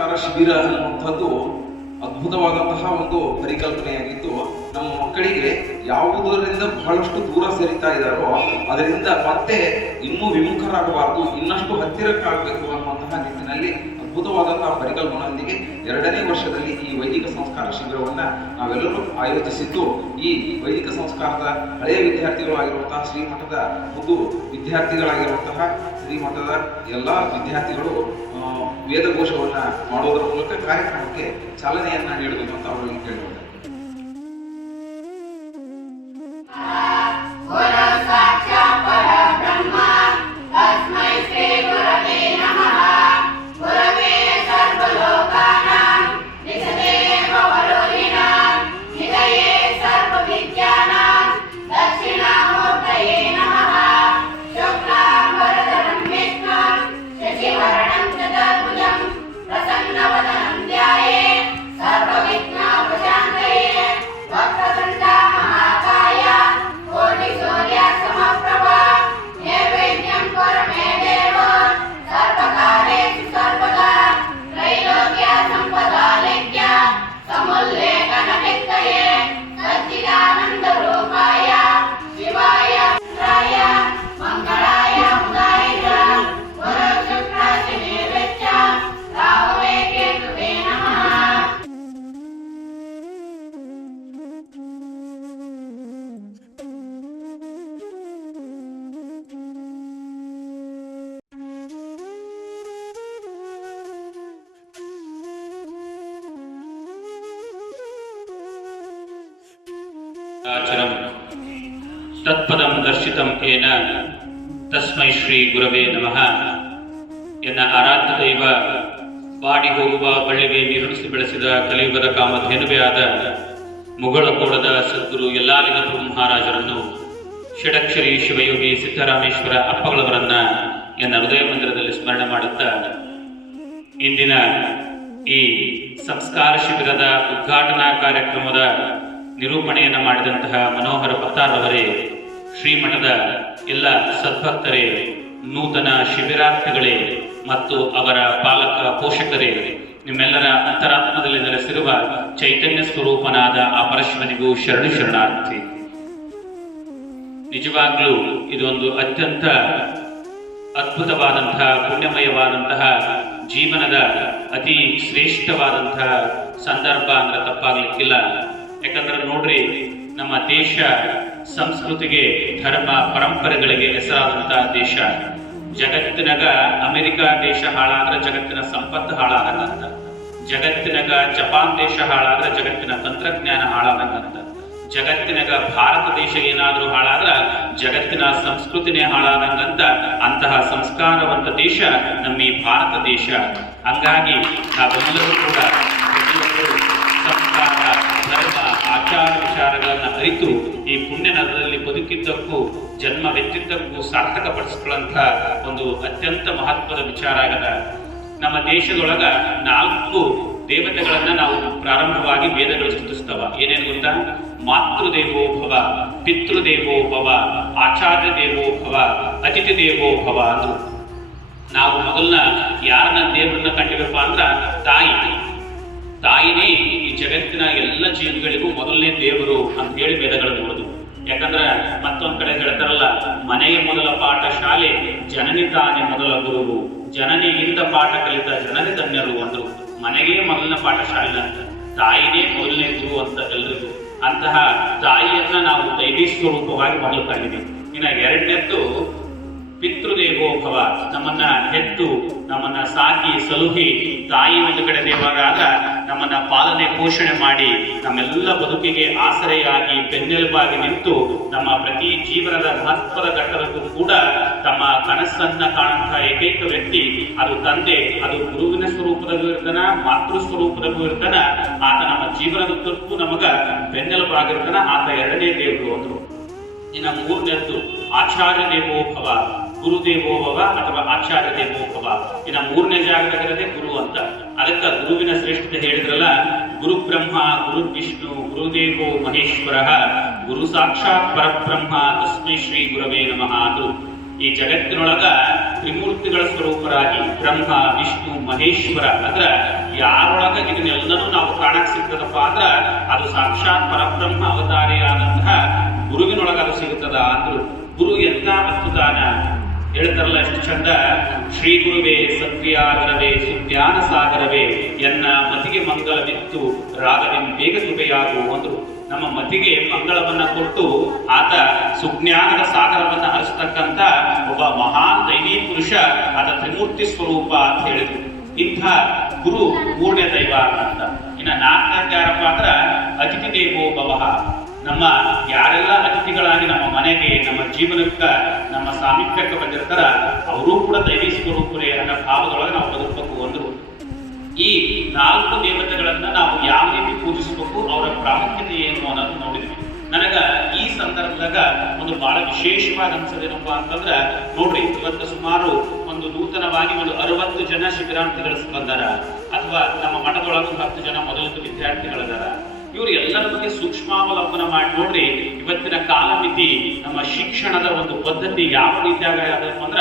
ಸಂಸ್ಕಾರ ಶಿಬಿರ ಅನ್ನುವಂಥದ್ದು ಅದ್ಭುತವಾದಂತಹ ಒಂದು ಪರಿಕಲ್ಪನೆಯಾಗಿದ್ದು, ನಮ್ಮ ಮಕ್ಕಳಿಗೆ ಯಾವುದರಿಂದ ಬಹಳಷ್ಟು ದೂರ ಸೇರಿತಾ ಇದ್ದಾರೋ ಅದರಿಂದ ಮತ್ತೆ ಇನ್ನೂ ವಿಮುಖರಾಗಬಾರದು, ಇನ್ನಷ್ಟು ಹತ್ತಿರಕ್ಕಾಗಬೇಕು ಅನ್ನುವಂತಹ ನಿಟ್ಟಿನಲ್ಲಿ ಅದ್ಭುತವಾದಂತಹ ಪರಿಕಲ್ಪನೆಯೊಂದಿಗೆ 2ನೇ ವರ್ಷದಲ್ಲಿ ಈ ವೈದಿಕ ಸಂಸ್ಕಾರ ಶಿಬಿರವನ್ನ ನಾವೆಲ್ಲರೂ ಆಯೋಜಿಸಿದ್ದು, ಈ ವೈದಿಕ ಸಂಸ್ಕಾರದ ಹಳೆಯ ವಿದ್ಯಾರ್ಥಿಗಳು ಆಗಿರುವಂತಹ ಶ್ರೀಮಠದ ಮುದ್ದು ವಿದ್ಯಾರ್ಥಿಗಳಾಗಿರುವಂತಹ ಶ್ರೀಮಠದ ಎಲ್ಲ ವಿದ್ಯಾರ್ಥಿಗಳು ವೇದಘೋಷವನ್ನ ಮಾಡೋದರ ಮೂಲಕ ಕಾರ್ಯಕ್ರಮಕ್ಕೆ ಚಾಲನೆಯನ್ನ ನೀಡಬೇಕು ಅಂತ ಅವರಿಗೆ ಕೇಳಿದ್ದಾರೆ. ತತ್ಪದಂ ದರ್ಶಿತಂ ಏನ ತಸ್ಮೈ ಶ್ರೀ ಗುರವೇ ನಮಃ. ಎನ್ನ ಆರಾಧ್ಯ ದೈವ, ಬಾಡಿ ಹೋಗುವ ಬಳ್ಳಿಗೆ ನೀರುಣಿಸಿ ಬೆಳೆಸಿದ ಕಲಿಯುಗದ ಕಾಮಧೇನುವೆ ಆದ ಮುಗಳಕೋಡದ ಸದ್ಗುರು ಯಲ್ಲಾಲಿಂಗಪುರ ಮಹಾರಾಜರನ್ನು, ಷಡಕ್ಷರಿ ಶಿವಯೋಗಿ ಸಿದ್ದರಾಮೇಶ್ವರ ಅಪ್ಪಗಳವರನ್ನ ಎನ್ನ ಹೃದಯ ಮಂದಿರದಲ್ಲಿ ಸ್ಮರಣೆ ಮಾಡುತ್ತಾ, ಇಂದಿನ ಈ ಸಂಸ್ಕಾರ ಶಿಬಿರದ ಉದ್ಘಾಟನಾ ಕಾರ್ಯಕ್ರಮದ ನಿರೂಪಣೆಯನ್ನು ಮಾಡಿದಂತಹ ಮನೋಹರ ಪತ್ತಾರವರೇ, ಶ್ರೀಮಠದ ಎಲ್ಲ ಸದ್ಭಕ್ತರೇ, ನೂತನ ಶಿಬಿರಾರ್ಥಿಗಳೇ ಮತ್ತು ಅವರ ಪಾಲಕ ಪೋಷಕರೇ, ನಿಮ್ಮೆಲ್ಲರ ಅಂತರಾತ್ಮದಲ್ಲಿ ನೆಲೆಸಿರುವ ಚೈತನ್ಯ ಸ್ವರೂಪನಾದ ಆ ಪರಶಿವನಿಗೂ ಶರಣು ಶರಣಾರ್ಥಿ. ನಿಜವಾಗ್ಲೂ ಇದೊಂದು ಅತ್ಯಂತ ಅದ್ಭುತವಾದಂತಹ ಪುಣ್ಯಮಯವಾದಂತಹ ಜೀವನದ ಅತಿ ಶ್ರೇಷ್ಠವಾದಂತಹ ಸಂದರ್ಭ ಅಂದ್ರೆ ತಪ್ಪಾಗ್ಲಿಕ್ಕಿಲ್ಲ. ಯಾಕಂದ್ರೆ ನೋಡ್ರಿ, ನಮ್ಮ ದೇಶ ಸಂಸ್ಕೃತಿಗೆ, ಧರ್ಮ ಪರಂಪರೆಗಳಿಗೆ ಹೆಸರಾದಂತಹ ದೇಶ. ಜಗತ್ತಿನಾಗ ಅಮೆರಿಕ ದೇಶ ಹಾಳಾದ್ರೆ ಜಗತ್ತಿನ ಸಂಪತ್ತು ಹಾಳಾಗಂತ, ಜಗತ್ತಿನಾಗ ಜಪಾನ್ ದೇಶ ಹಾಳಾದ್ರೆ ಜಗತ್ತಿನ ತಂತ್ರಜ್ಞಾನ ಹಾಳಾಗಂತ, ಜಗತ್ತಿನಾಗ ಭಾರತ ದೇಶ ಏನಾದ್ರೂ ಹಾಳಾದ್ರ ಜಗತ್ತಿನ ಸಂಸ್ಕೃತಿನೇ ಹಾಳಾದಂಗಂತ ಅಂತಹ ಸಂಸ್ಕಾರವಂತ ದೇಶ ನಮ್ಮ ಈ ಭಾರತ ದೇಶ. ಹಂಗಾಗಿ ನಾವೆಲ್ಲರೂ ಕೂಡ ಸಂಸ್ಕಾರ, ಧರ್ಮ, ಆಚಾರ ವಿಚಾರಗಳನ್ನ ಅರಿತು ಈ ಪುಣ್ಯ ನಗರದಲ್ಲಿ ಬದುಕಿದ್ದಕ್ಕೂ ಜನ್ಮವೆತ್ತಿದ್ದಕ್ಕೂ ಸಾರ್ಥಕಪಡಿಸ್ಕೊಳ್ಳಂತ ಒಂದು ಅತ್ಯಂತ ಮಹತ್ವದ ವಿಚಾರ ಆಗದ. ನಮ್ಮ ದೇಶದೊಳಗ 4 ದೇವತೆಗಳನ್ನ ನಾವು ಪ್ರಾರಂಭವಾಗಿ ವೇದಗಳು ಸೂಚಿಸ್ತವ. ಏನೇನು ಗೊತ್ತಾ? ಮಾತೃದೇವೋ ಭವ, ಪಿತೃದೇವೋ ಭವ, ಆಚಾರ್ಯ ದೇವೋ ಭವ, ಅತಿಥಿ ದೇವೋ ಭವ ಅಂದ್ರು. ನಾವು ಮೊದಲನ ಯಾರನ್ನ ದೇವರನ್ನ ಕಂಡಿವಪ್ಪ ಅಂದ್ರ ತಾಯಿನೇ ಈ ಜಗತ್ತಿನ ಎಲ್ಲ ಜೀವಿಗಳಿಗೂ ಮೊದಲನೇ ದೇವರು ಅಂತ ಹೇಳಿ ವೇದಗಳು ನೋಡುದು. ಯಾಕಂದ್ರೆ ಮತ್ತೊಂದ್ ಕಡೆ ಹೇಳ್ತಾರಲ್ಲ, ಮನೆಯ ಮೊದಲ ಪಾಠ ಶಾಲೆ, ಜನನಿ ತಾನೇ ಮೊದಲ ಗುರುವು, ಜನನಿಯಿಂದ ಪಾಠ ಕಲಿತ ಜನನಿ ಧನ್ಯರು ಅಂದ್ರು. ಮನೆಗೆ ಮೊದಲನೇ ಪಾಠ ಶಾಲೆ ಅಂತ, ತಾಯಿನೇ ಮೊದಲನೇ ಗುರು ಅಂತ ಎಲ್ರಿಗೂ. ಅಂತಹ ತಾಯಿಯನ್ನ ನಾವು ದೈವಿ ಸ್ವರೂಪವಾಗಿ ಮೊದಲು ಕಂಡಿದ್ದೀವಿ. ಇನ್ನ 2ನೇದ್ದು ಪಿತೃದೇವೋ ಭವ, ನಮ್ಮನ್ನ ಹೆತ್ತು ನಮ್ಮನ್ನ ಸಾಕಿ ಸಲುಹಿ ತಾಯಿ ಒಂದು ಕಡೆ ದೇವರಾಗ ನಮ್ಮನ್ನ ಪಾಲನೆ ಪೋಷಣೆ ಮಾಡಿ ನಮ್ಮೆಲ್ಲ ಬದುಕಿಗೆ ಆಸರೆಯಾಗಿ ಬೆನ್ನೆಲುಬಾಗಿ ನಿಂತು ನಮ್ಮ ಪ್ರತಿ ಜೀವನದ ಮಹತ್ವದ ಘಟ್ಟದಕ್ಕೂ ಕೂಡ ತಮ್ಮ ಕನಸನ್ನ ಕಾಣುವಂತಹ ಏಕೈಕ ವ್ಯಕ್ತಿ ಅದು ತಂದೆ. ಅದು ಗುರುವಿನ ಸ್ವರೂಪದಲ್ಲೂ ಇರ್ತಾನ, ಮಾತೃ ಸ್ವರೂಪದಲ್ಲೂ ಇರ್ತಾನ. ಆತ ನಮ್ಮ ಜೀವನದುದ್ದಕ್ಕೂ ನಮಗ ಬೆನ್ನೆಲುಬಾಗಿರ್ತಾನ. ಆತ 2ನೇ ದೇವರು ಅಂದ್ರು. ಇನ್ನ 3ನೇದ್ದು ಆಚಾರ್ಯ ದೇವೋ ಭವ, ಗುರುದೇವೋ ಭವ ಅಥವಾ ಆಚಾರ್ಯ ದೇವೋ ಭವ. ಇನ್ನ 3ನೇ ಜಾಗದಾಗಿರೋದೇ ಗುರು ಅಂತ. ಅದಕ್ಕ ಗುರುವಿನ ಶ್ರೇಷ್ಠತೆ ಹೇಳಿದ್ರಲ್ಲ, ಗುರು ಬ್ರಹ್ಮ ಗುರು ವಿಷ್ಣು ಗುರುದೇವೋ ಮಹೇಶ್ವರ, ಗುರು ಸಾಕ್ಷಾತ್ ಪರಬ್ರಹ್ಮ ತಸ್ಮೈ ಶ್ರೀ ಗುರವೇ ನಮಃ ಅಂದ್ರು. ಈ ಜಗತ್ತಿನೊಳಗ ತ್ರಿಮೂರ್ತಿಗಳ ಸ್ವರೂಪರಾಗಿ ಬ್ರಹ್ಮ ವಿಷ್ಣು ಮಹೇಶ್ವರ ಅಂದ್ರ ಯಾರೊಳಗ ಇದನ್ನೆಲ್ಲನೂ ನಾವು ಕಾಣಕ್ ಸಿಗ್ತದಪ್ಪ ಅಂದ್ರ ಅದು ಸಾಕ್ಷಾತ್ ಪರಬ್ರಹ್ಮ ಅವತಾರಿಯಾದಂತಹ ಗುರುವಿನೊಳಗ ಅದು ಸಿಗುತ್ತದ ಅಂದ್ರು. ಗುರು ಎಂತ ಅದ್ಭುತಾನ ಹೇಳ್ತಾರಲ್ಲ ಎಷ್ಟು ಚಂದ. ಶ್ರೀ ಗುರುವೇ ಸತ್ಯಾಗರವೇ ಸುಜ್ಞಾನ ಸಾಗರವೇ ಎನ್ನ ಮತಿಗೆ ಮಂಗಲವಿತ್ತು ರಾಗವಿನ್ ಬೇಗ ಕೃಪೆಯಾಗು ಅಂದ್ರು. ನಮ್ಮ ಮತಿಗೆ ಮಂಗಳವನ್ನ ಕೊಟ್ಟು ಆತ ಸುಜ್ಞಾನದ ಸಾಗರವನ್ನ ಹರಿಸ್ತಕ್ಕಂಥ ಒಬ್ಬ ಮಹಾನ್ ದೈವಿ ಪುರುಷ, ಆತ ತ್ರಿಮೂರ್ತಿ ಸ್ವರೂಪ ಅಂತ ಹೇಳಿದ್ರು. ಇಂಥ ಗುರು ಪೂರ್ಣ ದೈವ ಅಂತ. ಇನ್ನ ನಾಲ್ಕನೇ ಯಾರಪ್ಪ ಅಂದ್ರ ಅತಿಥಿ ದೇವೋ ಭವಃ. ನಮ್ಮ ಯಾರೆಲ್ಲ ಅತಿಥಿಗಳಾಗಿ ನಮ್ಮ ಮನೆಗೆ ನಮ್ಮ ಜೀವನಕ್ಕ ನಮ್ಮ ಸಾಮೀಪ್ಯಕ್ಕೆ ಬಂದಿರ್ತಾರ ಅವರು ಕೂಡ ದೈವಿ ಸ್ವರೂಪರೇ ಅನ್ನೋ ಭಾವದೊಳಗೆ ನಾವು ಬದುಕಬೇಕು ಅಂದ್ರು. ಈ 4 ದೇವತೆಗಳನ್ನ ನಾವು ಯಾವ ರೀತಿ ಪೂಜಿಸಬೇಕು, ಅವರ ಪ್ರಾಮುಖ್ಯತೆ ಏನು ಅನ್ನೋದು ನೋಡಿದ್ವಿ. ನನಗ ಈ ಸಂದರ್ಭದಾಗ ಒಂದು ಬಹಳ ವಿಶೇಷವಾದ ಅನ್ಸೋದೇನಪ್ಪ ಅಂತಂದ್ರ, ನೋಡ್ರಿ ಇವತ್ತು ಸುಮಾರು ಒಂದು ನೂತನವಾಗಿ ಒಂದು 60 ಜನ ಶಿಬಿರಾರ್ಥಿಗಳು ಬಂದಾರ, ಅಥವಾ ನಮ್ಮ ಮಠದೊಳಗೆ 10 ಜನ ಮೊದಲು ವಿದ್ಯಾರ್ಥಿಗಳಿದಾರ. ಇವರು ಎಲ್ಲರ ಬಗ್ಗೆ ಸೂಕ್ಷ್ಮಾವಲಂಬನ ಮಾಡಿ ನೋಡ್ರಿ ಇವತ್ತಿನ ಕಾಲಮಿತಿ ನಮ್ಮ ಶಿಕ್ಷಣದ ಒಂದು ಪದ್ಧತಿ ಯಾವ ರೀತಿಯಾಗ ಅಂದ್ರ,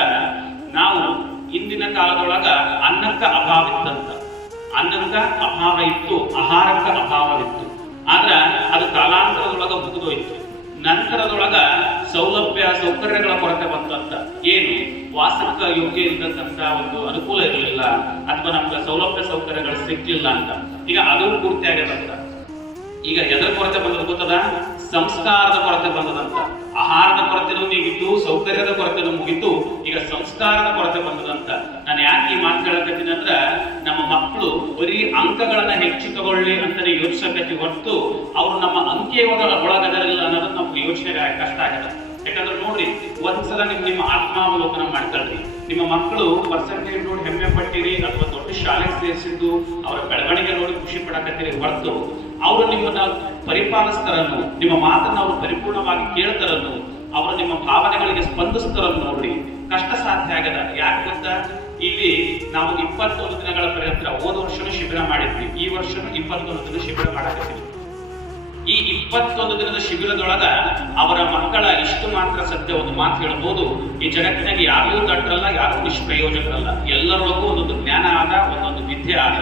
ನಾವು ಇಂದಿನ ಕಾಲದೊಳಗ ಅನ್ನಕ್ಕ ಅಭಾವ ಇತ್ತಂತ, ಅನ್ನಕ್ಕ ಅಭಾವ ಇತ್ತು, ಆಹಾರಕ್ಕ ಅಭಾವವಿತ್ತು. ಆದ್ರ ಅದು ಕಾಲಾಂತರದೊಳಗ ಮುಗಿದೋಯ್ತು. ನಂತರದೊಳಗ ಸೌಲಭ್ಯ ಸೌಕರ್ಯಗಳ ಕೊರತೆ ಬಂತಂತ. ಏನು ವಾಸಕ್ಕ ಯೋಗ್ಯ ಇಲ್ಲದಂತ ಒಂದು ಅನುಕೂಲ ಇರಲಿಲ್ಲ, ಅಥವಾ ನಮ್ಗೆ ಸೌಲಭ್ಯ ಸೌಕರ್ಯಗಳು ಸಿಗ್ಲಿಲ್ಲ ಅಂತ. ಈಗ ಅದು ಪೂರ್ತಿ ಆಗ್ಯದಂತ. ಈಗ ಎದರ ಕೊರತೆ ಬಂದದ ಗೊತ್ತದ? ಸಂಸ್ಕಾರದ ಕೊರತೆ ಬಂದದಂತ. ಆಹಾರದ ಕೊರತೆನೂ ನೀಗಿತ್ತು, ಸೌಕರ್ಯದ ಕೊರತೆನೂ ಮುಗಿತು, ಈಗ ಸಂಸ್ಕಾರದ ಕೊರತೆ ಬಂದದಂತ. ನಾನು ಯಾಕೆ ಈ ಮಾತು ಹೇಳಕತ್ತೀನಿ ಅಂದ್ರ, ನಮ್ಮ ಮಕ್ಕಳು ಬರೀ ಅಂಕಗಳನ್ನ ಹೆಚ್ಚು ತಗೊಳ್ಳಿ ಅಂತಾನೆ ಯೋಚಿಸಕತ್ತಿ ಹೊರತು ಅವ್ರು ನಮ್ಮ ಅಂಕೆ ಒಳಗದರಿಲ್ಲ ಅನ್ನೋದು ನಮ್ಗೆ ಯೋಚನೆ ಕಷ್ಟ ಆಗದ. ಯಾಕಂದ್ರೆ ನೋಡ್ರಿ, ಒಂದ್ಸಲ ನಿಮ್ಮ ಆತ್ಮಾವಲೋಕನ ಮಾಡ್ಕೊಳ್ರಿ. ನಿಮ್ಮ ಮಕ್ಕಳು ಪರ್ಸೆಂಟೇಜ್ ನೋಡಿ ಹೆಮ್ಮೆ ಪಟ್ಟಿರಿ ಅಥವಾ ದೊಡ್ಡ ಶಾಲೆಗೆ ಸೇರಿಸಿದ್ದು ಅವರ ಬೆಳವಣಿಗೆ ನೋಡಿ ಖುಷಿ ಪಡಕತ್ತೀರಿ ಹೊರತು ಅವರು ನಿಮ್ಮನ್ನ ಪರಿಪಾಲಿಸ್ತಾರನ್ನು, ನಿಮ್ಮ ಮಾತನ್ನ ಅವರು ಪರಿಪೂರ್ಣವಾಗಿ ಕೇಳ್ತಾರನ್ನು, ಅವರು ನಿಮ್ಮ ಭಾವನೆಗಳಿಗೆ ಸ್ಪಂದಿಸ್ತಾರನ್ನು ನೋಡ್ರಿ ಕಷ್ಟ ಸಾಧ್ಯ ಆಗದ. ಯಾಕೆ ಗೊತ್ತಾ? ಇಲ್ಲಿ ನಾವು 21 ದಿನಗಳ ಪರ್ಯಂತ ಹೋದ ವರ್ಷನೂ ಶಿಬಿರ ಮಾಡಿದ್ವಿ, ಈ ವರ್ಷನೂ 21 ದಿನ ಶಿಬಿರ ಮಾಡಕತ್ತೀವಿ. ಈ 21 ದಿನದ ಶಿಬಿರದೊಳಗ ಅವರ ಮಕ್ಕಳ ಇಷ್ಟು ಮಾತ್ರ ಸತ್ಯ ಒಂದು ಮಾತು ಹೇಳ್ಬೋದು, ಈ ಜಗತ್ತಿನಾಗ ಯಾರೂ ದಡ್ಡರಲ್ಲ, ಯಾರೂ ನಿಷ್ಪ್ರಯೋಜಕರಲ್ಲ, ಎಲ್ಲರೊಳಗೂ ಒಂದೊಂದು ಜ್ಞಾನ ಆದ, ಒಂದೊಂದು ವಿದ್ಯೆ ಆದ.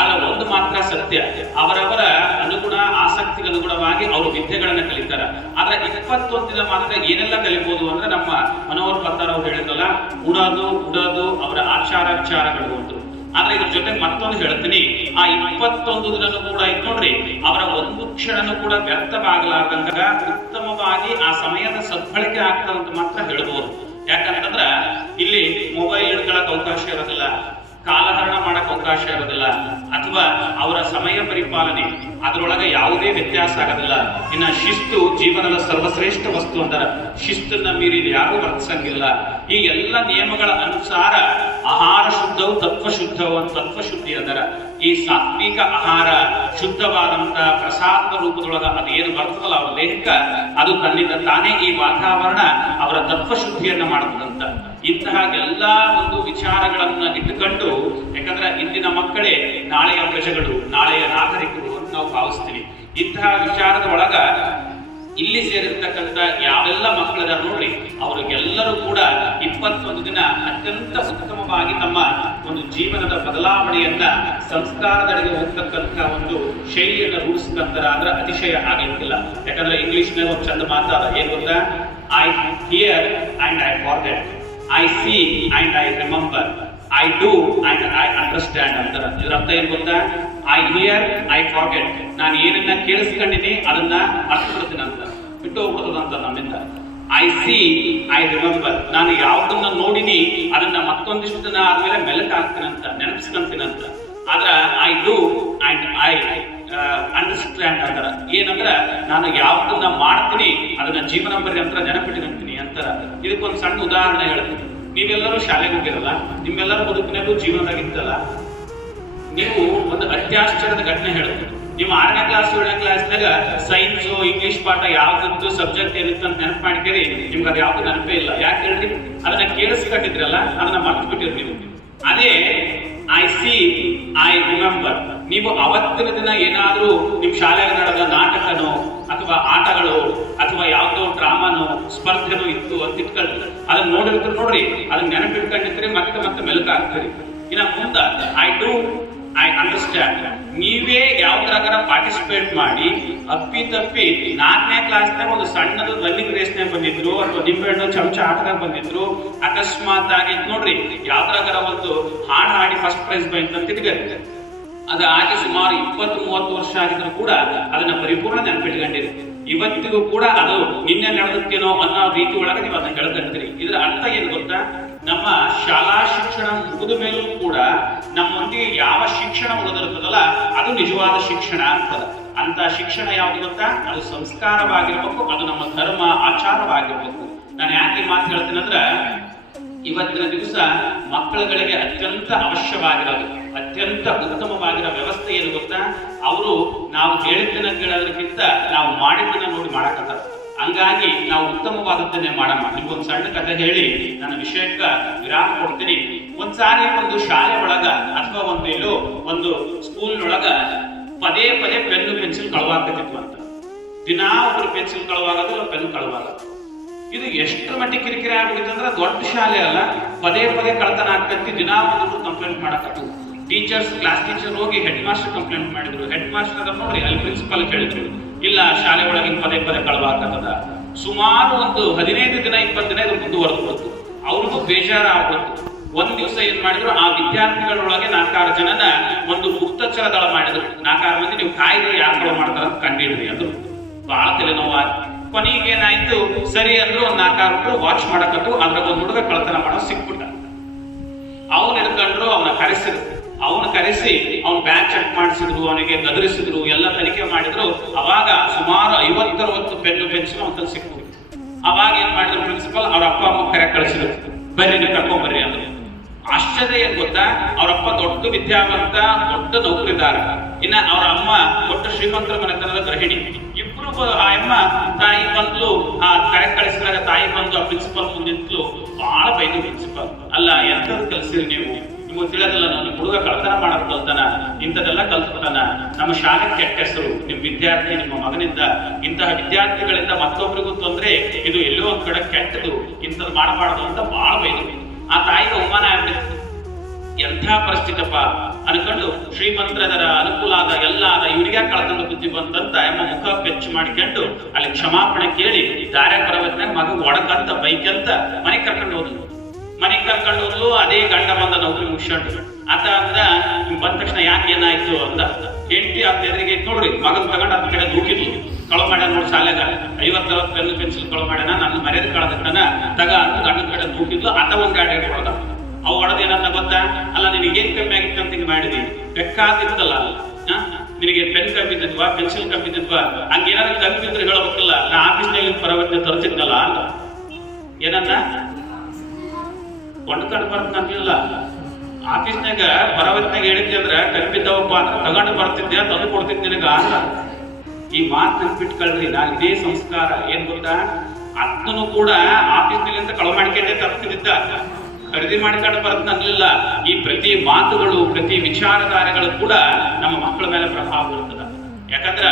ಆಗ ಒಂದು ಮಾತ್ರ ಸತ್ಯ, ಅವರವರ ಅನುಗುಣ ಆಸಕ್ತಿಗೆ ಅನುಗುಣವಾಗಿ ಅವರು ವಿದ್ಯೆಗಳನ್ನ ಕಲಿತಾರ. ಆದ್ರೆ 21 ದಿನ ಮಾತ್ರ ಏನೆಲ್ಲ ಕಲಿಬಹುದು ಅಂದ್ರೆ, ನಮ್ಮ ಮನೋಹರ್ ಪತ್ತಾರ್ ಅವ್ರು ಹೇಳಿದ್ರಲ್ಲ, ಉಡೋದು ಅವರ ಆಚಾರ ವಿಚಾರಗಳು ಅಂದ್ರು. ಆದ್ರೆ ಇದ್ರ ಜೊತೆ ಮತ್ತೊಂದು ಹೇಳ್ತೀನಿ, ಆ 21 ದಿನನೂ ಕೂಡ ಇದ್ ನೋಡ್ರಿ, ಅವರ ಒಂದು ಕ್ಷಣನೂ ಕೂಡ ವ್ಯರ್ಥವಾಗಲಾರ್ದಂಗ ಉತ್ತಮವಾಗಿ ಆ ಸಮಯದ ಸದ್ಬಳಕೆ ಆಗ್ತದಂತ ಮಾತ್ರ ಹೇಳ್ಬೋದು. ಯಾಕಂತಂದ್ರ ಇಲ್ಲಿ ಮೊಬೈಲ್ ಹಿಡ್ಕೊಳಕ್ ಅವಕಾಶ ಇರೋದಿಲ್ಲ, ಕಾಲಹರಣ ಮಾಡಕ್ ಅವಕಾಶ ಇರೋದಿಲ್ಲ, ಅಥವಾ ಅವರ ಸಮಯ ಪರಿಪಾಲನೆ ಅದರೊಳಗೆ ಯಾವುದೇ ವ್ಯತ್ಯಾಸ ಆಗೋದಿಲ್ಲ. ಇನ್ನ ಶಿಸ್ತು ಜೀವನದ ಸರ್ವಶ್ರೇಷ್ಠ ವಸ್ತು ಅಂತಾರ. ಶಿಸ್ತನ್ನ ಮೀರಿ ಯಾರೂ ವರ್ತಿಸಂಗಿಲ್ಲ. ಈ ಎಲ್ಲ ನಿಯಮಗಳ ಅನುಸಾರ ಆಹಾರ ಶುದ್ಧವು ತತ್ವ ಶುದ್ಧವು ಅಂತ ತತ್ವಶುದ್ಧಿ ಅಂತಾರ. ಈ ಸಾತ್ವಿಕ ಆಹಾರ ಶುದ್ಧವಾದಂತ ಪ್ರಸಾದದ ರೂಪದೊಳಗ ಅದು ಏನು ಬರ್ತದಲ್ಲ ಅವರ ದೇಹಕ್ಕ, ಅದು ತನ್ನಿಂದ ತಾನೇ ಈ ವಾತಾವರಣ ಅವರ ತತ್ವಶುದ್ಧಿಯನ್ನ ಮಾಡುತ್ತದಂತ. ಇಂತಹ ಎಲ್ಲಾ ಒಂದು ವಿಚಾರಗಳನ್ನ ಇಟ್ಟುಕೊಂಡು, ಯಾಕಂದ್ರೆ ಇಂದಿನ ಮಕ್ಕಳೇ ನಾಳೆಯ ಪ್ರಜೆಗಳು, ನಾಳೆಯ ನಾಗರಿಕರು ಅಂತ ನಾವು ಭಾವಿಸ್ತೀವಿ. ಇಂತಹ ವಿಚಾರದ ಒಳಗ ಇಲ್ಲಿ ಸೇರಿರ್ತಕ್ಕಂಥ ಯಾವೆಲ್ಲ ಮಕ್ಕಳದ ನೋಡ್ರಿ, ಅವರಿಗೆಲ್ಲರೂ ಕೂಡ 21 ದಿನ ಅತ್ಯಂತ ಉತ್ತಮವಾಗಿ ತಮ್ಮ ಒಂದು ಜೀವನದ ಬದಲಾವಣೆಯನ್ನ ಸಂಸ್ಕಾರದಡೆಗೆ ಹೋಗ್ತಕ್ಕಂಥ ಒಂದು ಶೈಲಿಯನ್ನ ರೂಢಿಸ್ಕಂತಾರ ಅಂದ್ರೆ ಅತಿಶಯ ಆಗಿರ್ತಿಲ್ಲ. ಯಾಕಂದ್ರೆ ಇಂಗ್ಲಿಷ್ನಾಗ ಒಂದು ಚಂದ ಮಾತಾಡ, ಏನ್ ಗೊತ್ತಾ? I here and I forget, I C and I remember, I do and I understand ಅಂತಾರ. ಇದ್ರ ಅರ್ಥ ಏನ್ ಗೊತ್ತಾ? ಐ ಹಿಯರ್ ಐ ಫಾರ್ಗೆಟ್, ನಾನು ಏನನ್ನ ಕೇಳಿಸ್ಕೊಂಡಿನಿ ಅದನ್ನ ಅರ್ಥ ಬಿಡ್ತೀನಿ ಅಂತ, ಬಿಟ್ಟು ಹೋಗ್ಬಿಡ್ತದಂತ ನಮ್ಮಿಂದ. ಐ ಸಿ ಐ ರಿಮೆಂಬರ್, ನಾನು ಯಾವ್ದನ್ನ ನೋಡಿನಿ ಅದನ್ನ ಮತ್ತೊಂದಿಷ್ಟು ದಿನ ಆದ್ಮೇಲೆ ಮೆಲಕ್ ಆಗ್ತೀನಂತ, ನೆನಪಿಸ್ಕೊಂತೀನಂತ. ಆದ್ರ I do and I understand ಅಂತಾರ. ಏನಂದ್ರ ನಾನು ಯಾವ್ದನ್ನ ಮಾಡ್ತೀನಿ ಅದನ್ನ ಜೀವನ ಪರ್ಯಂತ ನೆನಪಿಟ್ಟಿರ್ತೀನಿ ಅಂತಾರ. ಇದಕ್ಕೊಂದು ಸಣ್ಣ ಉದಾಹರಣೆ ಹೇಳ್ತೀನಿ. ನೀವೆಲ್ಲರೂ ಶಾಲೆಗೆ ಹೋಗಿರಲ್ಲ, ನಿಮ್ಮೆಲ್ಲರ ಬದುಕಿನಲ್ಲೂ ಜೀವನದಾಗಿತ್ತಲ್ಲ. ನೀವು ಒಂದು ಅತ್ಯಾಶ್ಚರ್ಯದ ಘಟನೆ ಹೇಳ್ತೀವಿ. ನಿಮ್ಮ 6ನೇ ಕ್ಲಾಸ್ 7ನೇ ಕ್ಲಾಸ್ನಾಗ ಸೈನ್ಸ್ ಇಂಗ್ಲಿಷ್ ಪಾಠ ಯಾವ್ದು ಸಬ್ಜೆಕ್ಟ್ ಇರುತ್ತೆ ಅಂತ ನೆನಪು ಮಾಡ್ತೀರಿ, ನಿಮ್ಗೆ ಅದು ಯಾವ್ದು ನೆನಪೇ ಇಲ್ಲ. ಯಾಕೆ ಹೇಳ್ರಿ? ಅದನ್ನ ಕೇಳಿಸ್ಕೊಂಡಿದ್ರಲ್ಲ, ಅದನ್ನ ಮರ್ತು ಬಿಟ್ಟಿರಿ ನೀವು. ಅದೇ ಐ ಸಿ ಐ ರಿಮೆಂಬರ್, ನೀವು ಅವತ್ತಿನ ದಿನ ಏನಾದ್ರೂ ನಿಮ್ ಶಾಲೆಗೆ ನಡೆದ ನಾಟಕನೋ ಅಥವಾ ಅಥವಾ ಆಟಗಳು ಅಥವಾ ಯಾವುದೋ ಡ್ರಾಮಾನು ಸ್ಪರ್ಧೆನೂ ಇತ್ತು ಅಂತ ಇಟ್ಕೊಳ್ರಿ, ಅದನ್ನ ನೋಡಿರ್ತೀರಿ ನೋಡ್ರಿ, ಅದನ್ನ ನೆನಪಿಟ್ಕೊಂಡಿರ್ತೀರಿ, ಮತ್ತೆ ಮತ್ತೆ ಮೆಲುಕಾಗ್ತೀರಿ. ಇನ್ನ ಮುಂದ ಐ ಅಂಡರ್ಸ್ಟ್ಯಾಂಡ್, ನೀವೇ ಯಾವ್ದ್ರಾಗಾರ ಪಾರ್ಟಿಸಿಪೇಟ್ ಮಾಡಿ ಅಪ್ಪಿ ತಪ್ಪಿ 4ನೇ ಕ್ಲಾಸ್ನಾಗ ಒಂದು ಸಣ್ಣದು ರನ್ನಿಂಗ್ ರೇಸ್ನಾಗ ಬಂದಿದ್ರು ಅಥವಾ ನಿಂಬೆಹಣ್ಣು ಚಮಚ ಆಟದಾಗ ಬಂದಿದ್ರು, ಅಕಸ್ಮಾತ್ ಆಗಿ ನೋಡ್ರಿ ಯಾವ್ದ್ರಾಗಾರ ಒಂದು ಹಾಡು ಹಾಡಿ ಫಸ್ಟ್ ಪ್ರೈಸ್ ಬಂತ ಅಂತ ಇಟ್ಕೊಳ್ಳಿ, ಅದು ಆಗಿ ಸುಮಾರು 20-30 ವರ್ಷ ಆಗಿದ್ರು ಕೂಡ ಅದನ್ನ ಪರಿಪೂರ್ಣ ನೆನಪಿಟ್ಕೊಂಡಿರಿ. ಇವತ್ತಿಗೂ ಕೂಡ ಅದು ನಿನ್ನೆ ನಡೆದತ್ತೇನೋ ಅನ್ನೋ ರೀತಿ ಒಳಗೆ ನೀವು ಅದನ್ನ ಹೇಳ್ಕೊಂತೀರಿ. ಇದರ ಅರ್ಥ ಏನು ಗೊತ್ತಾ, ನಮ್ಮ ಶಾಲಾ ಶಿಕ್ಷಣ ಮುಗಿದ ಮೇಲೂ ಕೂಡ ನಮ್ಮೊಂದಿಗೆ ಯಾವ ಶಿಕ್ಷಣ ಉಳಿದಿರ್ತದಲ್ಲ ಅದು ನಿಜವಾದ ಶಿಕ್ಷಣ ಅಂತದ. ಅಂತ ಶಿಕ್ಷಣ ಯಾವ್ದು ಗೊತ್ತಾ, ಅದು ಸಂಸ್ಕಾರವಾಗಿರ್ಬೇಕು, ಅದು ನಮ್ಮ ಧರ್ಮ ಆಚಾರವಾಗಿರ್ಬೇಕು. ನಾನು ಯಾಕೆ ಮಾತು ಹೇಳ್ತೀನಿ ಅಂದ್ರೆ, ಇವತ್ತಿನ ದಿವಸ ಮಕ್ಕಳುಗಳಿಗೆ ಅತ್ಯಂತ ಅವಶ್ಯವಾಗಿರೋದು, ಅತ್ಯಂತ ಉತ್ತಮವಾಗಿರೋ ವ್ಯವಸ್ಥೆ ಏನು ಗೊತ್ತಾ, ಅವರು ನಾವು ಹೇಳಿದ್ದನ್ನ ಕೇಳೋದಕ್ಕಿಂತ ನಾವು ಮಾಡಿದ್ದನ್ನ ನೋಡಿ ಮಾಡಕತ್ತಾರೆ. ಹಂಗಾಗಿ ನಾವು ಉತ್ತಮವಾದದ್ದನ್ನೇ ಮಾಡೋಣ. ನಿಮ್ಗೊಂದು ಸಣ್ಣ ಕಥೆ ಹೇಳಿ ನನ್ನ ವಿಷಯಕ್ಕೆ ವಿರಾಮ ಕೊಡ್ತೀನಿ. ಒಂದ್ಸಾರಿ ಒಂದು ಶಾಲೆ ಒಳಗ ಅಥವಾ ಒಂದು ಎಲ್ಲೋ ಒಂದು ಸ್ಕೂಲ್ನೊಳಗ ಪದೇ ಪದೇ ಪೆನ್ನು ಪೆನ್ಸಿಲ್ ಕಳವಾಗ್ತಿತ್ತು ಅಂತ. ದಿನಾ ಒಬ್ರು ಪೆನ್ಸಿಲ್ ಕಳವಾಗೋದು, ಪೆನ್ ಕಳವಾಗೋದು. ಇದು ಎಷ್ಟರ ಮಟ್ಟಿಗೆ ಕಿರಿಕಿರಿ ಆಗ್ಬಿಟ್ಟಿತ್ತು ಅಂದ್ರೆ, ದೊಡ್ಡ ಶಾಲೆ ಅಲ್ಲ, ಪದೇ ಪದೇ ಕಳ್ತನ ಆಗ್ತೈತಿ. ದಿನಾ ಒಂದು ಕಂಪ್ಲೇಂಟ್ ಮಾಡಕತ್ತು. ಟೀಚರ್ಸ್, ಕ್ಲಾಸ್ ಟೀಚರ್ ಹೋಗಿ ಹೆಡ್ ಮಾಸ್ಟರ್ ಕಂಪ್ಲೇಂಟ್ ಮಾಡಿದ್ರು. ಹೆಡ್ ಮಾಸ್ಟರ್ ಅದ ನೋಡ್ರಿ, ಅಲ್ಲಿ ಪ್ರಿನ್ಸಿಪಲ್ ಕೇಳಿದ್ರು, ಇಲ್ಲ ಶಾಲೆ ಒಳಗಿನ ಪದೇ ಪದೇ ಕಳವಾಗ್ತದ. ಸುಮಾರು ಒಂದು 15 ದಿನ 20 ದಿನ ಇದು ಮುಂದುವರೆದು ಬಂತು. ಅವ್ರಿಗೂ ಬೇಜಾರ ಆಗ್ಬಿಡ್ತು. ಒಂದ್ ದಿವಸ ಏನ್ ಮಾಡಿದ್ರು, ಆ ವಿದ್ಯಾರ್ಥಿಗಳೊಳಗೆ 4-6 ಜನನ ಒಂದು ಗುಪ್ತಚರ ದಳ ಮಾಡಿದ್ರು. 4-6 ಮಂದಿ ನೀವು ಕಾಯ್ದೆ ಯಾರು ಕಳ ಮಾಡ್ತಾರ ಅಂತ ಕಂಡಿಡ್ರಿ. ಅದು ಬಹಳ ತಲೆನೋವಾಗಿ ಕೊನೆಗೆ ಏನಾಯ್ತು, ಸರಿ ಅಂದ್ರು ಒಂದ್ 4-6 ವಾಚ್ ಮಾಡಕತ್ತು. ಅದ್ರಾಗ ಒಂದ್ ಹುಡುಗ ಕಳ್ತನ ಮಾಡೋ ಸಿಕ್ಬಿಟ್ಟ. ಅವನ್ ಹಿಡ್ಕೊಂಡ್ರು, ಅವನ ಕರೆಸಿದ್ರು. ಅವನು ಕರೆಸಿ ಅವ್ನ ಬ್ಯಾಗ್ ಚೆಕ್ ಮಾಡಿಸಿದ್ರು, ಅವನಿಗೆ ಗದರಿಸಿದ್ರು, ಎಲ್ಲ ತನಿಖೆ ಮಾಡಿದ್ರು. ಅವಾಗ ಸುಮಾರು 50-60 ಪೆನ್ನು ಪೆನ್ಸಿಲ್ ಅವನ ಸಿಕ್ಕು. ಅವಾಗ ಏನ್ ಮಾಡಿದ್ರು ಪ್ರಿನ್ಸಿಪಲ್, ಅವ್ರ ಅಪ್ಪ ಅಮ್ಮ ಕರೆ ಕಳಿಸಿದ್ರು, ಬರ್ರಿ ನೀವು ಕರ್ಕೊಂಡ್ ಬರ್ರಿ ಅಂದ್ರೆ. ಆಶ್ಚರ್ಯ ಏನ್ ಗೊತ್ತಾ, ಅವ್ರಪ್ಪ ದೊಡ್ಡ ವಿದ್ಯಾವಂತ, ದೊಡ್ಡ ನೌಕರಿದಾರ, ಇನ್ನ ಅವ್ರ ಅಮ್ಮ ದೊಡ್ಡ ಶ್ರೀಮಂತರ ಮನೆತನದ ಗೃಹಿಣಿ. ಇಬ್ರು ಆ ಅಮ್ಮ ತಾಯಿ ಬಂದ್ಲು, ಆ ಕರೆ ಕಳಿಸಿದಾಗ ತಾಯಿ ಬಂದು ಆ ಪ್ರಿನ್ಸಿಪಲ್ ಮುಂದಿದ್ಲು. ಬಹಳ ಬೈದು ಪ್ರಿನ್ಸಿಪಲ್, ಅಲ್ಲ ಎಂತದ್ದು ಕಲ್ಸಿರಿ ನೀವು, ನಿಮ್ಗೆ ತಿಳಿಯೋದಿಲ್ಲ, ನನ್ನ ಹುಡುಗ ಕಳ್ತನ ಮಾಡೋದು ಕಲ್ತಾನ, ಇಂಥದೆಲ್ಲ ಕಲ್ತ್ಬಿಟ್ಟಾನ, ನಮ್ಮ ಶಾಲೆ ಕೆಟ್ಟ ಹೆಸರು, ನಿಮ್ ವಿದ್ಯಾರ್ಥಿ ನಿಮ್ಮ ಮಗನಿಂದ, ಇಂತಹ ವಿದ್ಯಾರ್ಥಿಗಳಿಂದ ಮತ್ತೊಬ್ಬರಿಗೂ ತೊಂದ್ರೆ, ಇದು ಎಲ್ಲೋ ಒಂದ್ ಕಡೆ ಕೆಟ್ಟದು, ಇಂಥದ್ದು ಮಾಡಬಾರದು ಅಂತ ಬಹಳ ಬೈದು. ಆ ತಾಯಿಗೆ ಅವಮಾನ ಆಗ್ಬಿಟ್ಟು ಎಂಥ ಪರಿಸ್ಥಿತಿಪ್ಪ ಅನ್ಕೊಂಡು, ಶ್ರೀಮಂತರದರ ಅನುಕೂಲ ಆದ ಎಲ್ಲ ಆದ, ಇವ್ರಿಗೆ ಕಳ್ತನ ಬುದ್ಧಿ ಬಂತಂತ ಎಮ್ಮ ಮುಖ ಬೆಚ್ಚು ಮಾಡಿಕೊಂಡು ಅಲ್ಲಿ ಕ್ಷಮಾಪಣೆ ಕೇಳಿ ದಾರ್ಯ ಬರವತ್ನಾಗ ಮಗ ಒಡಕಂತ ಬೈಕಂತ ಮನೆಗೆ ಕರ್ಕೊಂಡು ಹೋದ್ಲು. ಮನೆಗೆ ಕರ್ಕೊಂಡು ಹೋದ್ಲು. ಅದೇ ಗಂಡ ಬಂದ ನೌಕರಿ ಮುಗಿಸ್ಕೊಂಡು ಆತ ಅಂದ, ಬಂದ ತಕ್ಷಣ ಯಾಕೆ ಏನಾಯ್ತು ಅಂದ. ಹೆಂಡತಿ ಆ ಎದುರಿಗೆ ನೋಡ್ರಿ, ಮಗನ್ ತಗೊಂಡು ಅದ್ ಕಡೆ ದೂಕಿದ್ಲು. ಕಳ ಮಾಡ್ಯಾನ ನೋಡಿ ಶಾಲೆಗ 50-60 ಪೆನ್ನು ಪೆನ್ಸಿಲ್ ಕಳ ಮಾಡ್ಯಾನ, ನನ್ನ ಮರ್ಯಾದೆ ಕಳೆದಿತ್ತಾನ ತಗ ಅಂತ ಗಂಡನ ಕಡೆ ದೂಕಿದ್ಲು. ಆತ ಒಂದ್ ಗಾಡಿ ಹೊಡೆದ. ಅವು ಹೊಡೆದ ಏನಂತ ಗೊತ್ತಾ, ಅಲ್ಲ ನಿನಗೇನ್ ಕಮ್ಮಿ ಆಗಿತ್ತು ಅಂತ ಹಿಂಗ್ ಮಾಡಿದಿ, ಬೆಕ್ಕಾದಿತ್ತಲ್ಲ, ನಿನಗೆ ಪೆನ್ ಕಮ್ಮಿದ್ವಾ, ಪೆನ್ಸಿಲ್ ಕಮ್ಮಿದ್ವಾ, ಹಂಗೇನಾದ್ರು ಕಮ್ಮಿದ್ರೆ ಹೇಳಬೇಕಲ್ಲ, ನಾ ಆಫೀಸ್ನಲ್ಲಿ ಪರವತ್ನೆ ತರ್ತಿದ್ನಲ್ಲ ಅಂತ. ಏನಂದ, ಕೊಂಡ್ಕೊಂಡು ಬರ್ತೀನಿ ಅಂತಿಲ್ಲ, ಆಫೀಸ್ನಾಗ ಪರವತ್ನಾಗ ಹೇಳಿದ್ದೆ ಅಂದ್ರ ಕಮ್ಮಿದ್ದವಪ್ಪ ಅಂತ ತಗೊಂಡು ಬರ್ತಿದ್ದೆ, ತಂದು ಕೊಡ್ತಿದ್ದೆ ನಿನಗ ಅಂತ. ಈ ಮಾತು ನೆನ್ಪಿಟ್ಕೊಳ್ರಿ. ನಾನು ಇದೇ ಸಂಸ್ಕಾರ ಏನ್ ಗೊತ್ತಾ, ಅದನ್ನು ಕೂಡ ಆಫೀಸ್ನಲ್ಲಿ ಅಂತ ಕಳ ಮಾಡ್ಕೊಂಡೆ ತರ್ತಿದ್ದ, ಖರೀದಿ ಮಾಡ್ಕೊಂಡು ಬರ್ತನ ಅನ್ಲಿಲ್ಲ. ಈ ಪ್ರತಿ ಮಾತುಗಳು, ಪ್ರತಿ ವಿಚಾರಧಾರೆಗಳು ಕೂಡ ನಮ್ಮ ಮಕ್ಕಳ ಮೇಲೆ ಪ್ರಭಾವ ಬೀರ್ತದ. ಯಾಕಂದ್ರ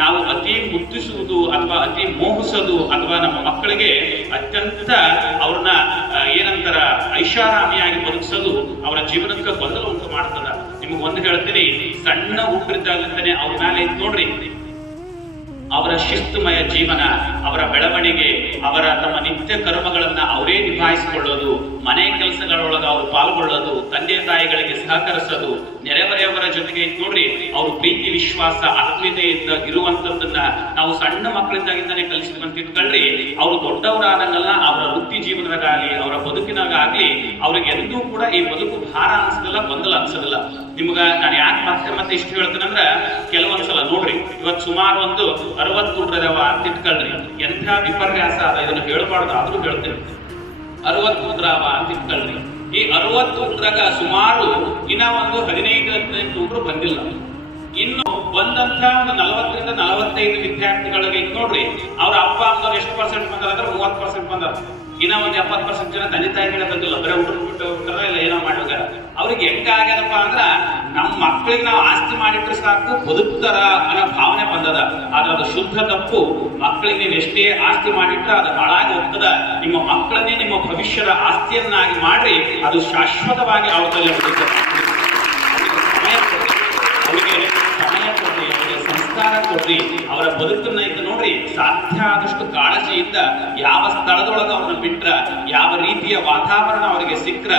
ನಾವು ಅತಿ ಮುದ್ದಿಸುವುದು ಅಥವಾ ಅತಿ ಮೋಹಿಸೋದು ಅಥವಾ ನಮ್ಮ ಮಕ್ಕಳಿಗೆ ಅತ್ಯಂತ ಅವ್ರನ್ನ ಏನಂತಾರ ಐಷಾರಾಮಿಯಾಗಿ ಬದುಕಿಸೋದು ಅವರ ಜೀವನಕ್ಕೆ ಗೊಂದಲ ಉಂಟು ಮಾಡ್ತದ. ನಿಮ್ಗೆ ಒಂದು ಹೇಳ್ತೀನಿ, ಸಣ್ಣ ಹುಡುಗರಿದ್ದಾಗಲೇ ಅವ್ರ ಮೇಲೆ ಇದ್ ನೋಡ್ರಿ, ಅವರ ಶಿಸ್ತುಮಯ ಜೀವನ, ಅವರ ಬೆಳವಣಿಗೆ, ಅವರ ತಮ್ಮ ನಿತ್ಯ ಕರ್ಮಗಳನ್ನ ಅವರೇ ನಿಭಾಯಿಸಿಕೊಳ್ಳೋದು, ಮನೆ ಕೆಲಸಗಳೊಳಗೆ ಅವರು ಪಾಲ್ಗೊಳ್ಳೋದು, ತಂದೆ ತಾಯಿಗಳಿಗೆ ಸಹಕರಿಸೋದು, ನೆರೆಹೊರೆಯವರ ಜೊತೆಗೆ ನೋಡ್ರಿ ಅವರು ಪ್ರೀತಿ ವಿಶ್ವಾಸ ಆತ್ಮೀಯತೆಯಿಂದ ಇರುವಂತದ್ದನ್ನ ನಾವು ಸಣ್ಣ ಮಕ್ಕಳಿದ್ದಾಗಿಂದಾನೇ ಕಲಿಸಿದ್ವಿ ಅಂತ ಇಟ್ಕೊಳ್ರಿ. ಅವರು ದೊಡ್ಡವರಾದಂಗಲ್ಲ, ಅವರ ವೃತ್ತಿ ಜೀವನದಾಗಲಿ ಅವರ ಬದುಕಿನಾಗಲಿ ಅವ್ರಿಗೆ ಎಂದೂ ಕೂಡ ಈ ಬದುಕು ಭಾರ ಅನ್ಸೋದಿಲ್ಲ, ಗೊಂದಲ ಅನ್ಸೋದಿಲ್ಲ. ನಿಮ್ಗ ನಾನು ಯಾಕೆ ಮತ್ತೆ ಇಷ್ಟು ಹೇಳ್ತೇನೆಂದ್ರ, ಕೆಲವೊಂದ್ಸಲ ನೋಡ್ರಿ, ಇವತ್ತು ಸುಮಾರು ಒಂದು 60 ಹುಡ್ರದವ ಅಂತ ಇಟ್ಕೊಳ್ರಿ, ಎಂಥ ವಿಪರ್ಯಾಸ ಅದ, ಇದನ್ನು ಹೇಳ್ಬಾರ್ದು ಆದ್ರೂ ಹೇಳ್ತೇನೆ. 60 ಹುಡ್ರವ ಅಂತ ಇಟ್ಕೊಳ್ರಿ. ಈ 60 ಹುಡ್ರಾಗ ಸುಮಾರು ಇನ್ನ ಒಂದು 15-18 ಹುಡ್ರು ಬಂದಿಲ್ಲ. ಇನ್ನು ಬಂದಂತ ಒಂದು 40-45 ವಿದ್ಯಾರ್ಥಿಗಳಿಗೆ ನೋಡ್ರಿ, ಅವ್ರ ಅಪ್ಪ ಅಮ್ಮವ್ರು ಎಷ್ಟು % ಬಂದಾರ ಅಂದ್ರೆ 30% ಬಂದಾರ. ಇನ್ನ ಒಂದು 70% ಜನ ತಂದೆ ತಾಯಿಗಳ ಬಂದಿಲ್ಲ, ಬರೀ ಹುಡುಗ ಬಿಟ್ಟು ಹೋಗ್ತಾರ ಇಲ್ಲ ಏನೋ ಮಾಡೋಗಾರ. ಅವ್ರಿಗೆ ಹೆಂಗಾಗ್ಯದಪ್ಪ ಅಂದ್ರ ನಮ್ಮ ಮಕ್ಕಳಿಗೆ ನಾವು ಆಸ್ತಿ ಮಾಡಿಟ್ರೆ ಸಾಕು ಬದುಕ್ತಾರ ಅನ್ನೋ ಭಾವನೆ ಬಂದದ. ಆದ್ರೆ ಅದು ಶುದ್ಧ ತಪ್ಪು. ಮಕ್ಕಳಿಗೆ ನೀವು ಎಷ್ಟೇ ಆಸ್ತಿ ಮಾಡಿಟ್ರೆ ಅದು ಹಾಳಾಗಿ ಹೋಗ್ತದ. ನಿಮ್ಮ ಮಕ್ಕಳನ್ನೇ ನಿಮ್ಮ ಭವಿಷ್ಯದ ಆಸ್ತಿಯನ್ನಾಗಿ ಮಾಡ್ರಿ, ಅದು ಶಾಶ್ವತವಾಗಿ ಅವರಲ್ಲಿ ಅವರಿಗೆ ಸಮಯ ಕೊಡ್ರಿ, ಅವರಿಗೆ ಸಂಸ್ಕಾರ ಕೊಡ್ರಿ, ಅವರ ಬದುಕನ್ನ ಇದ್ದು ನೋಡ್ರಿ. ಸಾಧ್ಯ ಆದಷ್ಟು ಕಾಳಜಿಯಿಂದ ಯಾವ ಸ್ಥಳದೊಳಗೆ ಅವ್ರನ್ನ ಬಿಟ್ರ, ಯಾವ ರೀತಿಯ ವಾತಾವರಣ ಅವರಿಗೆ ಸಿಕ್ಕ್ರ,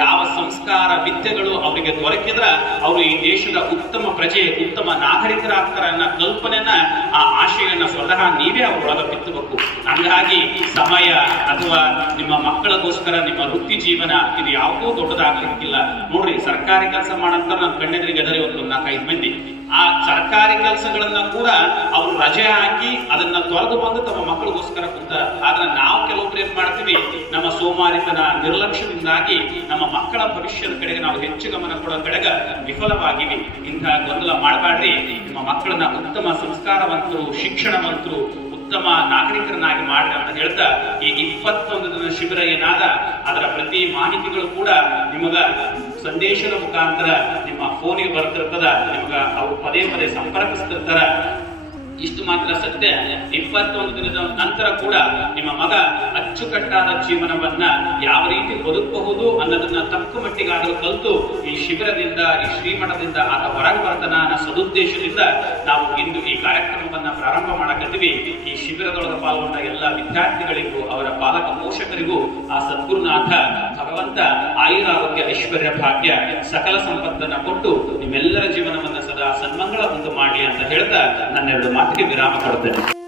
ಯಾವ ಸಂಸ್ಕಾರ ವಿದ್ಯೆಗಳು ಅವರಿಗೆ ದೊರಕಿದ್ರ ಅವರು ಈ ದೇಶದ ಉತ್ತಮ ಪ್ರಜೆ, ಉತ್ತಮ ನಾಗರಿಕರಾಗ್ತಾರ ಅನ್ನೋ ಕಲ್ಪನೆನ, ಆ ಆಶೆಯನ್ನ ಸ್ವತಃ ನೀವೇ ಅವರೊಳಗೆ ಬಿತ್ತಬೇಕು. ಹಂಗಾಗಿ ಸಮಯ ಅಥವಾ ನಿಮ್ಮ ಮಕ್ಕಳಿಗೋಸ್ಕರ ನಿಮ್ಮ ವೃತ್ತಿ ಜೀವನ ಇದು ಯಾವುದೂ ದೊಡ್ಡದಾಗ್ಲಿಕ್ಕಿಲ್ಲ. ನೋಡ್ರಿ, ಸರ್ಕಾರಿ ಕೆಲಸ ಮಾಡಂತ ನನ್ನ ಕಣ್ಣೆದ್ರಿಗೆ ಅದರಿ ಒಂದು 4-5 ಮಂದಿ. ಆ ಸರ್ಕಾರಿ ಕೆಲಸಗಳನ್ನ ಕೂಡ ಅವರು ರಜೆ ಹಾಕಿ ಅದನ್ನ ತೊರೆದು ಬಂದು ತಮ್ಮ ಮಕ್ಕಳಿಗೋಸ್ಕರ ಕುಂತಾರ. ಆದ್ರೆ ನಾವು ಕೆಲವೊಬ್ರು ಏನ್ ಮಾಡ್ತೀವಿ, ನಮ್ಮ ಸೋಮಾರಿತನ ನಿರ್ಲಕ್ಷ್ಯದಿಂದಾಗಿ ನಮ್ಮ ಮಕ್ಕಳ ಭವಿಷ್ಯದ ಕಡೆಗೆ ನಾವು ಹೆಚ್ಚು ಗಮನ ಕೊಡೋ ಕಡೆಗೆ ವಿಫಲವಾಗಿವಿ. ಇಂತಹ ಗೊಂದಲ ಮಾಡಬೇಡ್ರಿ. ನಿಮ್ಮ ಮಕ್ಕಳನ್ನ ಉತ್ತಮ ಸಂಸ್ಕಾರವಂತರು, ಶಿಕ್ಷಣವಂತರು, ಉತ್ತಮ ನಾಗರಿಕರನ್ನಾಗಿ ಮಾಡಿ ಅಂತ ಹೇಳ್ತಾ, ಈ 21 ದಿನ ಶಿಬಿರ ಏನಾದ ಅದರ ಪ್ರತಿ ಮಾಹಿತಿಗಳು ಕೂಡ ನಿಮಗ ಸಂದೇಶದ ಮುಖಾಂತರ ನಿಮ್ಮ ಫೋನಿಗೆ ಬರ್ತಿರ್ತದ. ನಿಮಗ ಅವರು ಪದೇ ಪದೇ ಸಂಪರ್ಕಿಸ್ತಿರ್ತಾರ. ಇಷ್ಟು ಮಾತ್ರ ಸತ್ಯ, 21 ದಿನದ ನಂತರ ಕೂಡ ನಿಮ್ಮ ಮಗ ಅಚ್ಚುಕಟ್ಟಾದ ಜೀವನವನ್ನ ಯಾವ ರೀತಿ ಬದುಕಬಹುದು ಅನ್ನೋದನ್ನ ತಕ್ಕ ಮಟ್ಟಿಗಾದರೂ ಕಲಿತು ಈ ಶಿಬಿರದಿಂದ, ಈ ಶ್ರೀಮಠದಿಂದ ಆತ ಹೊರಗೆ ಬರ್ತಾನ ಅನ್ನೋ ಸದುದ್ದೇಶದಿಂದ ನಾವು ಇಂದು ಈ ಕಾರ್ಯಕ್ರಮವನ್ನ ಪ್ರಾರಂಭ ಮಾಡಕತ್ತೀವಿ. ಈ ಶಿಬಿರದೊಳಗೆ ಪಾಲ್ಗೊಂಡ ಎಲ್ಲ ವಿದ್ಯಾರ್ಥಿಗಳಿಗೂ, ಅವರ ಪಾಲಕ ಪೋಷಕರಿಗೂ ಆ ಸದ್ಗುರುನಾಥ ಭಗವಂತ ಆಯುರಾರೋಗ್ಯ ಐಶ್ವರ್ಯ ಭಾಗ್ಯ ಸಕಲ ಸಂಪತ್ತನ್ನ ಕೊಟ್ಟು ನಿಮ್ಮೆಲ್ಲರ ಜೀವನವನ್ನ ಸದಾ ಸನ್ಮಂಗಳ ಉಂಟು ಮಾಡಲಿ ಅಂತ ಹೇಳ್ತಾ ನನ್ನೆರಡು ಮಾತಿಗೆ ವಿರಾಮ ಕೊಡ್ತೇನೆ.